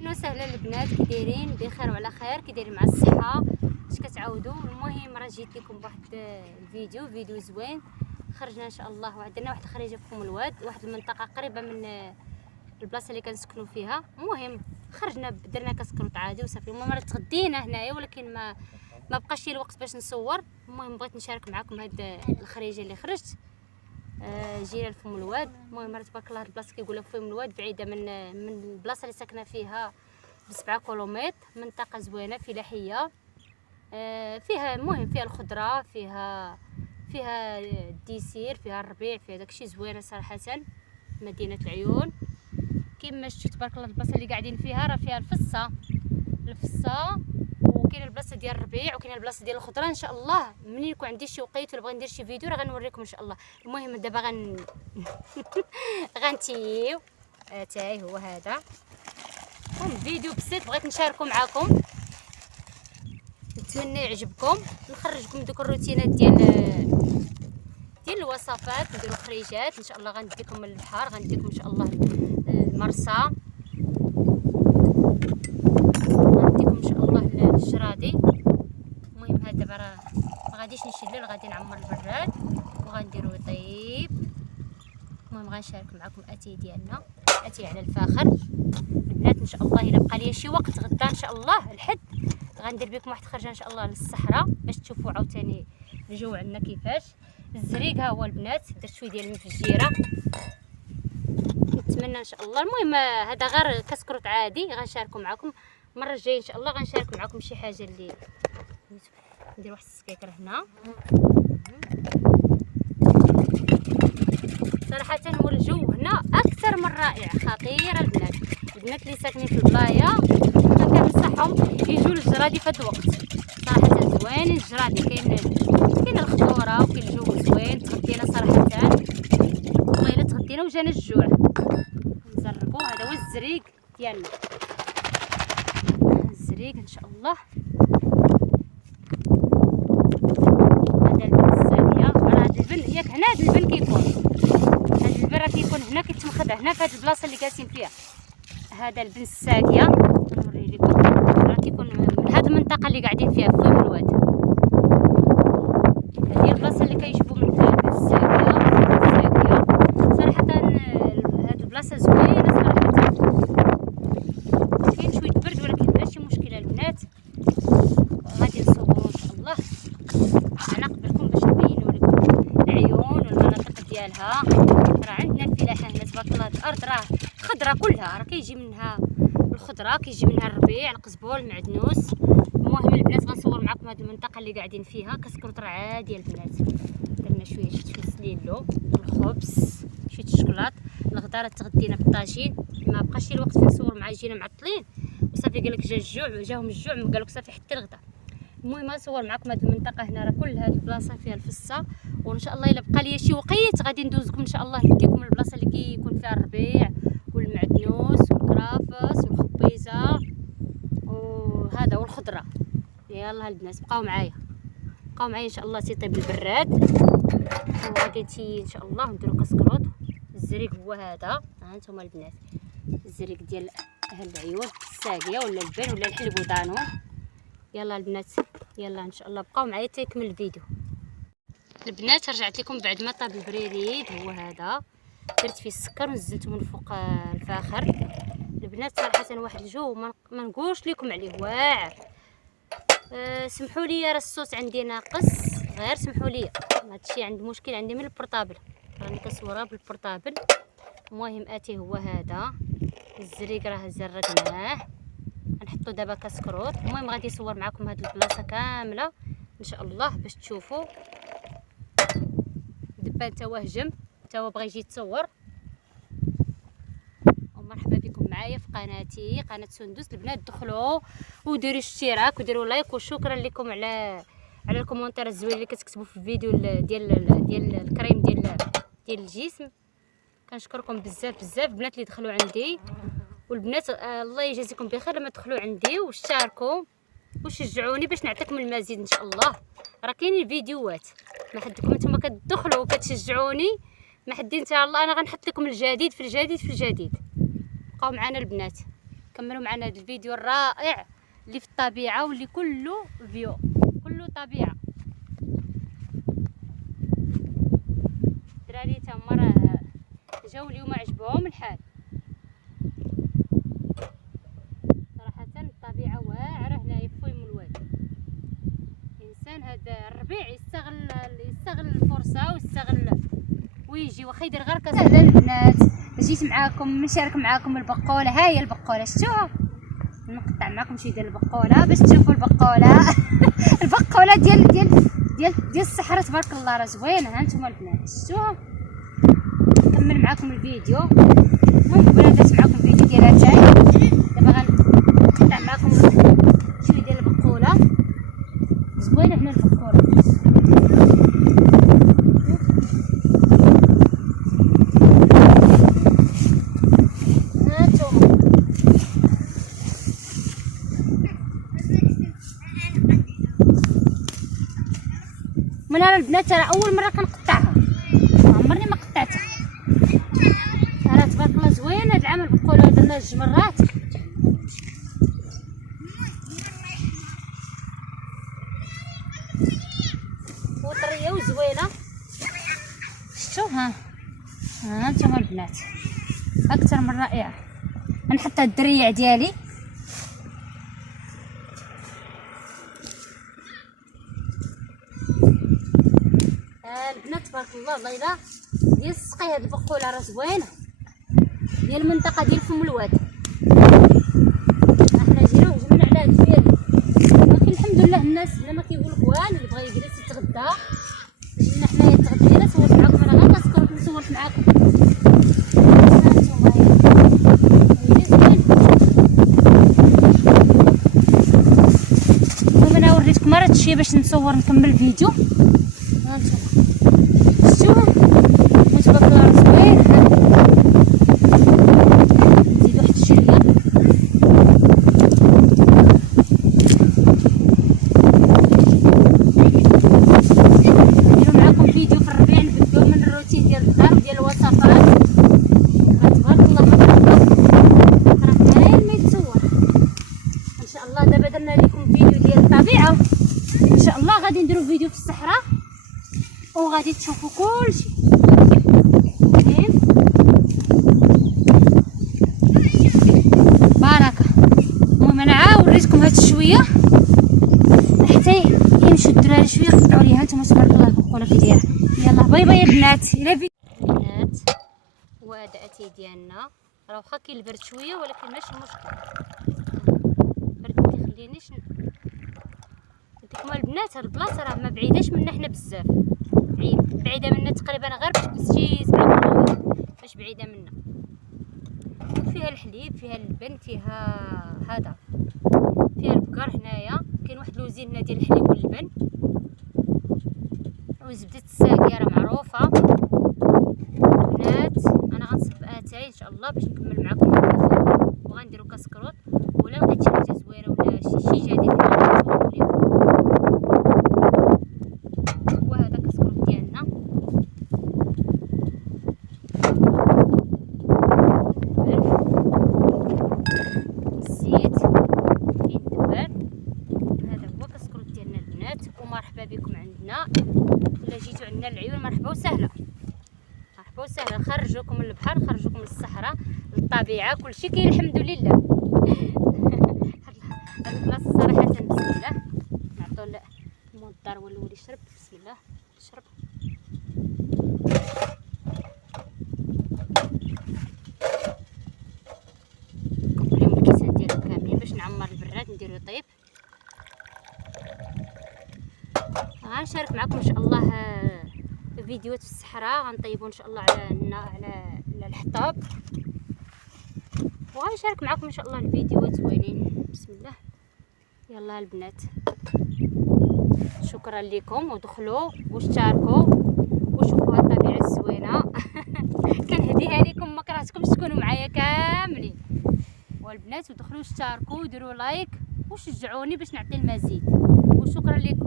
اهلا وسهلا البنات، كي دايرين؟ بخير وعلى خير، كي دايرين مع الصحه؟ اش كتعاودوا؟ المهم راه جيت لكم بواحد فيديو زوين. خرجنا ان شاء الله وعندنا واحد الخريجه في الواد، واحد المنطقه قريبه من البلاصه اللي كنسكنوا فيها. المهم خرجنا درنا كسكروت عادي وصافي. المهم راه تغدينا هنايا ولكن ما بقاش لي الوقت باش نصور. المهم بغيت نشارك معكم هاد الخريجه اللي خرجت. جينا لفم الواد. المهم تبارك الله البلاصه كيقولوا فم الواد بعيده من البلاصه اللي ساكنه فيها ب7 كيلومتر. منطقه زوينه فلاحيه، فيها المهم فيها الخضره، فيها الديسير، فيها الربيع، فيها داكشي زوينه صراحه. مدينه العيون كما شفتوا تبارك الله. البلاصه اللي قاعدين فيها راه فيها الفصه، وكاين البلاصه ديال الربيع، وكاين البلاصه ديال الخضره. ان شاء الله منين يكون عندي شي وقيت ولا بغي ندير شي فيديو راه غنوريكم ان شاء الله. المهم دابا غنتيو. تاي هو هذا. المهم فيديو بسيط بغيت نشاركه معكم، نتمنى يعجبكم. نخرجكم دوك الروتينات ديال الوصفات، نديرو خريجات ان شاء الله. غنديكم للبحر، غنديكم ان شاء الله المرسى، غنديكم ان شاء الله للجرادي. المهم هذا دابا راه ما غاديش نشلل، غادي نعمر البراد وغنديرو يطيب. المهم غنشارك معكم اتي ديالنا، اتي على الفاخر البنات. ان شاء الله الا بقى لي شي وقت غدا ان شاء الله الحد غندير بكم واحد خرجه ان شاء الله للصحراء باش تشوفوا عاوتاني الجو عندنا كيفاش. الزريق ها هو البنات، درت شويه ديال المفجيره. نتمنى ان شاء الله. المهم هذا غير كسكروت عادي غنشاركو معكم. المره الجايه ان شاء الله غنشارك معكم شي حاجه اللي ندير واحد السكيكر هنا. صراحه هو الجو هنا اكثر من رائع، خطير البنات اللي ساكنين في البلايه كننصحهم يجوا للجرادي في هذا الوقت. صراحه زوين الجرادي، كاين الخضوره وكاين الجو زوين. تغدينا صراحه والله تغدينا وجانا الجوع. نجربوا. هذا هو الزريق ديالنا، الزريق ان شاء الله. هذا البن الساقيه، راه هذا البن ياك هنا، هذا البن كيكون، هذا البن راه كيكون هنا، كيتمخض هنا في هذه البلاصه اللي جالسين فيها. هذا البن الساقيه نوري لكم، راه كيكون من هذه المنطقه اللي قاعدين فيها في الواد. هذه البلاصه اللي كيجيبوا من البن الساقيه. صراحه هذه البلاصه زوينه صراحه. كاين شويه برد ولكن ماشي مشكله البنات. غادي نصوروا ان شاء الله. انا قبلكم باش نبينوا لكم العيون والمناطق ديالها. راه عندنا الفلاحه هنا تبارك الله. الارض راه خضره كلها، راه كيجي منها الخضره، كيجي منها الربيع، القزبول، المعدنوس. المهم البنات غنصور معكم هذه المنطقه اللي قاعدين فيها. كسكروت راه عادي البنات. درنا شويه سليلو، الخبز، شويه الشكلاط، الغداره تغدينا بالطاجين. ما بقاش الوقت فين نصور مع جينا معطلين وصافي. قالك جا الجوع، جاهم الجوع، قالك صافي حتى الغدا. المهم نصور معكم هذه المنطقه هنا. راه كل هذه البلاصه فيها الفصه، وان شاء الله الا بقى لي شي وقيت غادي ندوزكم ان شاء الله، نديكم البلاصه اللي كيكون فيها الربيع والمعدنوس والكرافس والخبيزه وهذا والخضره. يلا البنات بقاو معايا ان شاء الله. تيطيب البراد وغادي ان شاء الله نديرو كسكروط. الزريق هو هذا، ها انتم البنات. الزريق ديال العيون الساقيه ولا البن ولا الحليب ودانون. يلا البنات، يلا ان شاء الله بقاو معايا تيكمل الفيديو. البنات رجعت لكم بعد ما طاب البريريد. هو هذا، درت فيه السكر ونزلته من فوق الفاخر. البنات صراحه واحد الجو ما نقولش لكم عليه واعر. سمحوا لي راه الصوت عندي ناقص، غير سمحوا لي. هادشي عندي مشكل عندي من البورطابل، راني كنصورها بالبورطابل. المهم اتي هو هذا الزريق راه زرقناه، غنحطو دابا كسكروط. المهم غادي نصور معكم هاد البلاصه كامله ان شاء الله باش تشوفوا. دبان تا هو هجم، تا هو بغى يجي يتصور. ومرحبا بكم معايا في قناتي، قناه سندس. البنات دخلوا وديروا اشتراك وديروا لايك، وشكرا لكم على الكومونتير الزوين اللي كتكتبوا في الفيديو ديال الكريم ديال الجسم. كنشكركم بزاف بزاف البنات اللي دخلوا عندي. والبنات الله يجازيكم بخير لما تدخلوا عندي واشتركوا وشجعوني باش نعطيكم المزيد ان شاء الله. راه كاينين فيديوهات ما حدكم نتوما كتدخلوا وكتشجعوني، ما حدين ان شاء الله انا غنحط لكم الجديد في الجديد في الجديد. بقاو معنا البنات. كملوا معنا هذا الفيديو الرائع اللي في الطبيعه واللي كله فيو، كله طبيعه. الدراري تما راه جاو اليوم عجبهم الحال صراحه. الطبيعه واعره هنايا في فويم الوادي. الانسان هذا الربيع يستغل الفرصه ويستغل ويجي واخا يدير غير كاس. اهلا البنات، جيت معاكم نشارك معاكم البقوله. ها هي البقوله، شفتوها؟ نقطع معكم شي ديال البقوله باش تشوفوا البقوله. البقوله ديال الصحراء تبارك الله، راه زوينه. ها نتوما البنات شفتوها؟ نكمل معاكم الفيديو. المهم البنات درت معاكم الفيديو ديال اتاي. دابا غنقطع معاكم شويه ديال البقوله زوينه. هنا البقوله من هنا البنات. راه اول مره كنقطعها، عمرني ما قطعتها. راه تبارك الله زوين هاد العام البقوله. درنا 2 مرات وطريه وزوينه. شفتوا؟ ها انتما البنات اكثر من رائعه. نحط هاد الدريع ديالي. البنات تبارك الله الليله ديال السقي. هاد البقوله راه زوينه ديال المنطقه ديال فم الوادي. حنا جينا وجبنا على هاد الفيل، ولكن الحمد لله الناس بلا ما كيقول لك والو اللي بغى يجلس يتغدى. جينا حنايا تغدينا، صورت معكم. انا غير كنسكرت نصورت معكم. هانتوما هي زوين. المهم انا وريتكم راه هادشي باش نصور نكمل الفيديو. هانتوما شفتوها؟ تبارك الله زوين. نزيد واحد شويه. نديرو معاكم فيديو في الربيع، نبداو من الروتين ديال الدار وديال الوصفات. تبارك الله ما شاء الله راه كاين ما يتصور. ان شاء الله دابا درنا لكم فيديو ديال الطبيعه، ان شاء الله غادي نديرو فيديو في الصحراء وغادي تشوفوا كلشي. بركه. المهم انا عاود وريتكم هاد شويه حتى يمشيو الدراري شويه يقطعوا ليها. نتوما تبارك الله البقوله في ديالها. يلا باي باي البنات. الى فيديو البنات. وهذا اتاي ديالنا راه واخا كاين البرد شويه ولكن ماشي مشكل. البرد ما كيخلينيش نتكما البنات. هاد البلاصه راه ما بعيداش منا حنا بزاف، بعيده منا تقريبا غير شي 7 كيلومتر. فاش بعيده منا. فيها الحليب، فيها اللبن، فيها هذا، فيها البقر. هنايا كاين واحد الوزين هنا ديال الحليب واللبن وزبده الساقيه راه معروفه. البنات انا غنصب اتاي ان شاء الله باش نكمل معكم الفيديو، وغنديرو كاسكروط ولا لقيت شي حاجه زوينه ولا شي جديد غنصور لكم. وهذا كاسكروط ديالنا. الزيت يدبر. هذا هو كاسكروط ديالنا البنات. ومرحبا بكم عندنا. الا جيتو عندنا للعيون مرحبا وسهلا، مرحبا وسهلا. نخرجوكم من البحر، نخرجوكم من الصحراء للطبيعه. كلشي كاين الحمد لله. هاد البلاصه صراحه بسم الله. نعطوا المدار والولي يشرب. بسم الله شرب. اليوم الكيسان ديالو كاملين باش نعمر البراد نديرو يطيب. غنشارك معكم ان شاء الله فيديوهات في الصحراء. غنطيبوا ان شاء الله على الحطاب، وغنشارك معكم ان شاء الله الفيديوهات زوينين. بسم الله. يلا البنات شكرا لكم، ودخلوا واشتركوا وشوفوا هاد الطبيعه الزوينه. كنهديها لكم، ما كرهتكمش تكونوا معايا كاملين. والبنات ودخلوا اشتركوا وديروا لايك وشجعوني باش نعطي المزيد. وشكرا لكم.